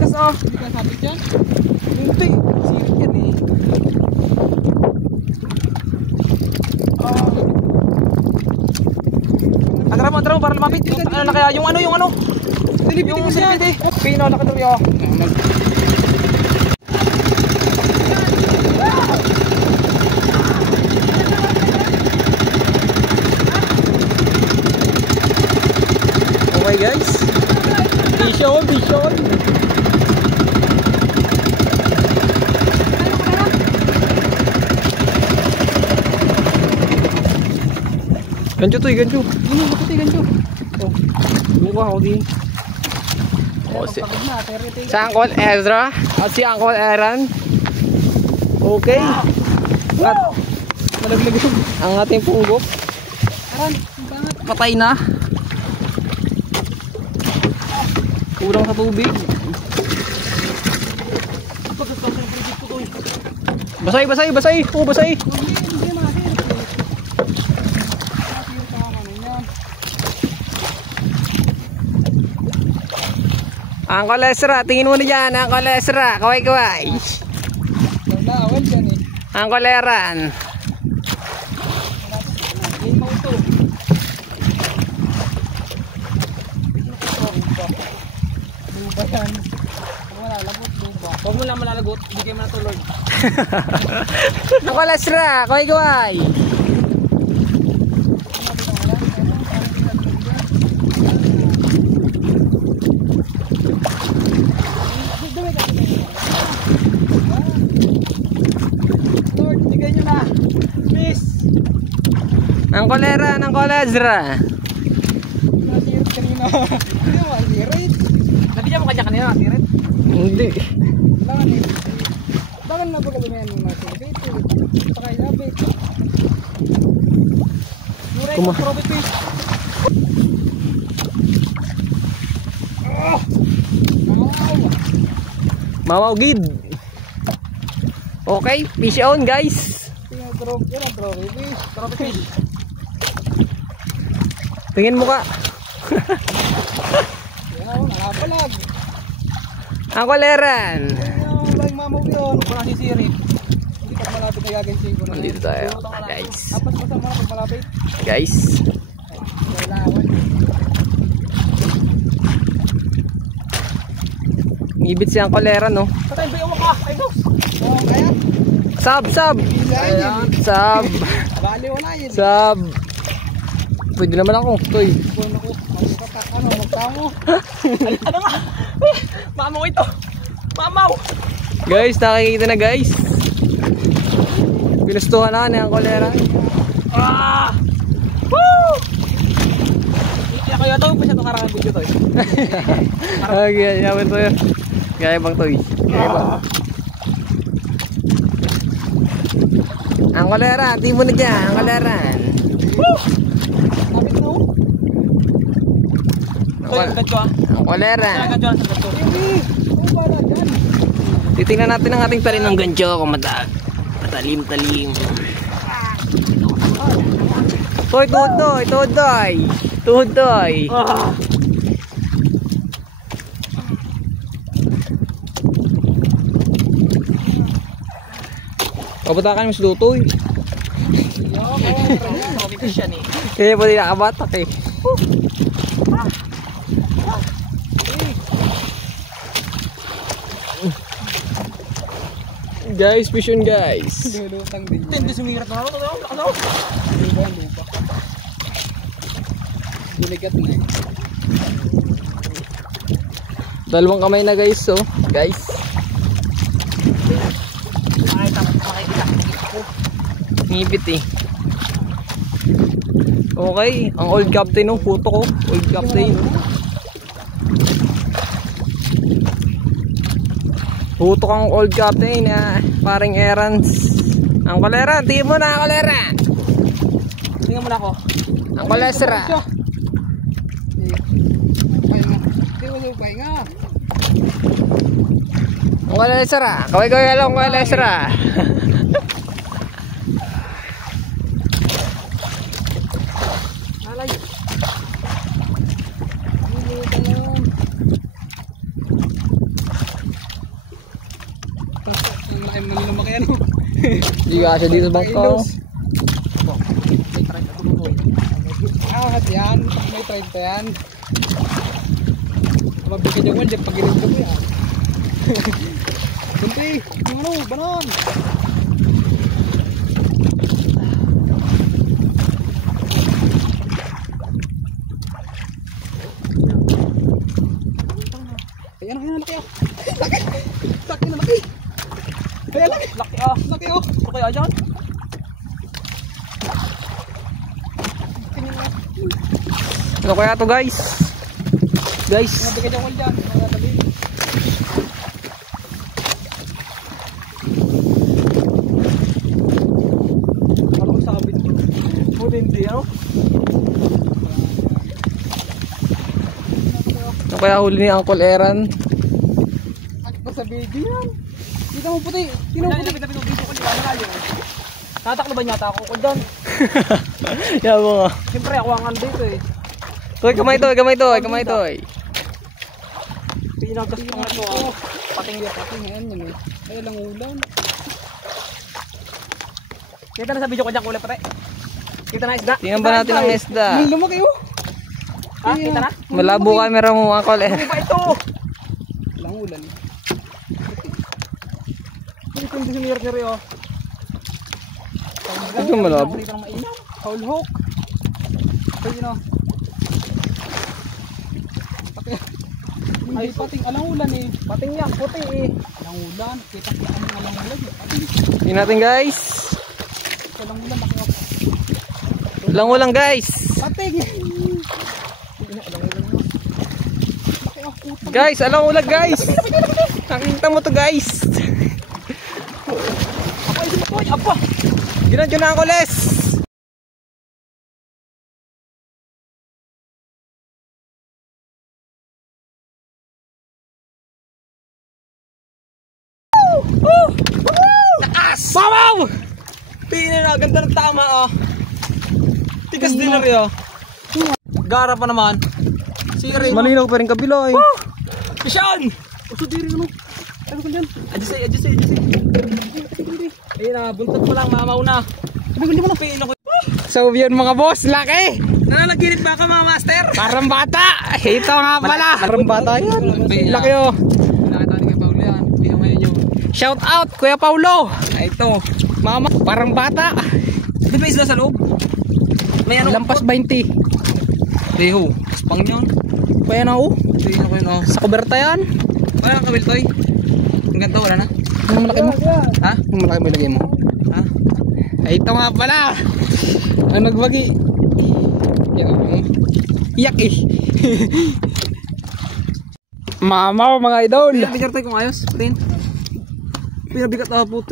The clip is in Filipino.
Tikas oh. Hindi ka sabit yan? Hindi. Sirit yan eh. Antara mo para lumapit. Ano na kaya yung ano? Yung silipit eh. Pino na katuloy oh. Okay guys. Vision. Gancho to, gancho. Ini bakit gancho? Oh. Mukha ako din. Oh, si Uncle Ezra at si Uncle Aaron. Okay. At malaglag ang ating punggok. Aaron, patay na. Kulang sa tubig. Basay. Oh, basay. Uncle Ezra, tingin mo na dyan, Uncle Ezra, kaway. Lawal dyan eh. Uncle Aaron. Luba yan. Wala, lagot, luba. Huwag mo lang malalagot, hindi kayo manatulog. Uncle Ezra, kaway. Uncle Aaron, Uncle Ezra. Nasirit kanina. Hindi mo masirit. Nabigyan mo kanya kanina masirit? Hindi. Bakit nabagal mo yan masirit? Pakay labit. Muray ko probit fish. Mamaw gid. Okay, fish on guys. Probit fish. Tingin mo ka. Yan, nakapalag. Uncle Aaron. Yan, mamaw yun. Kung nasisirit. Hindi ka malapit na gagansing ko. Nandito tayo, guys. Apas pa sa mga malapit. Guys. Ngibit si Uncle Aaron, no? Patay ba yung ka? Ay, dos. Oo, kaya? Sab. Ayan. Sab. Baliw na yun. Sab. Pwede naman ako, toy. Ano, magtamo. Ano nga? Mamaw ito. Mamaw. Guys, nakikita na guys. Pinustuhan na ni Uncle Aaron. Woo! Kaya kayo ito, pa siya itong karang video toy. Okay, yaman to yun. Gaya bang toy. Uncle Aaron, di mo na dyan, Uncle Aaron. Woo! Kapit na oh. Uncle Aaron. Titingnan natin ang ating talim ng gancho kung matalim-talim. Toy, tuhod toy. Kabatakan mo si Lutoy. Kaya pwede nakabatak eh. Guys, vision guys. Hindi sumirat na ako. Diligat na eh. Dalawang kamay na guys, so guys. Ngipit eh. Okay, ang old captain ng photo ko. Old captain. Puto kang old captain na paring errands. Uncle Aaron, tingin mo na Uncle Aaron. Tingnan mo na ako. Uncle Ezra. Uncle Ezra, kaway-kaway lang Uncle Ezra. malaki ano. Hindi ka siya dito sa bangka. May 30 ito mo boy. At yan, may 30 yan. Mabigyan niya ko dyan pag ginito mo yan. Bunti, yung ano, banon. Ayan, laki ah. Laki na laki. Ayan, laki. Laki ah. Laki oh. Ito kaya dyan? Ano kaya to guys? Guys. Mabigyan niya ko dyan. Parang sabit mo. Buti hindi ano? Ano kaya huli ni Uncle Eran? At pa sa video yan. Kita mo puti. Tinupit video ko di ba malayo. Tataklo ba niya ako ko dyan? Yabo nga. Siyempre ako ang dito eh. Toy, kamay toy, kamay toy, kamay toy. Pinagas pa nga ito ah. Pating yan yun eh. Kaya lang ulan. Kita na sa video ko dyan kulay pare. Kita na isda. Tingnan ba natin ang isda? May lumaki oh. Ha? Kita na? Malabo camera mo Uncle Eran. Ano ba ito? Walang ulan eh. Ito yung sinir-niri oh. Ito malabo. Foul hook. Ito yun oh. Ay pating alang ulan eh. Pating yan, puti eh. Alang ulan. Kita ang alang ulan. Tingnan natin guys. Alang ulan, laki ako. Lang ulang guys. Pating! Alang ulan mo. Laki ako. Guys, alang ulang guys. Nakikita mo to guys. Apa ito po? Apa! Ginadyo na ako les. Taas! Wow! Pinin na, ganda ng tama oh. Tigas din na rin oh. Gara pa naman. Siri. Malinaw pa rin kabila eh. Isyan! Uso diri ano? Ano ko dyan? Adjust. Ayun na, buntot mo lang, mamaw na. Sabi ko na, pinin ako. So yun mga boss, laki. Nananaginip ba ka mga master? Parang bata. Ito nga pala. Parang bata yan. Laki oh. Nakita ni kay Paulo yan. Hindi ko ngayon yung... Shout out Kuya Paulo. Ito. Mama, parang bata. Di ba isla sa loob? May ano? Lampas 20. Deho. Spang yun. Kaya na oh. Tingin ako yun oh. Sa kuberta yan. Wala kang kabil toy. Ang ganito, wala na. Ang malaki mo. Ha? Ang malaki mo ilagay mo. Ha? Ay ito nga pala. Ang nagbagi. Iyak eh. Mama mga idol. Bigar tayo kung ayos. Tin. Pinabigat na puto.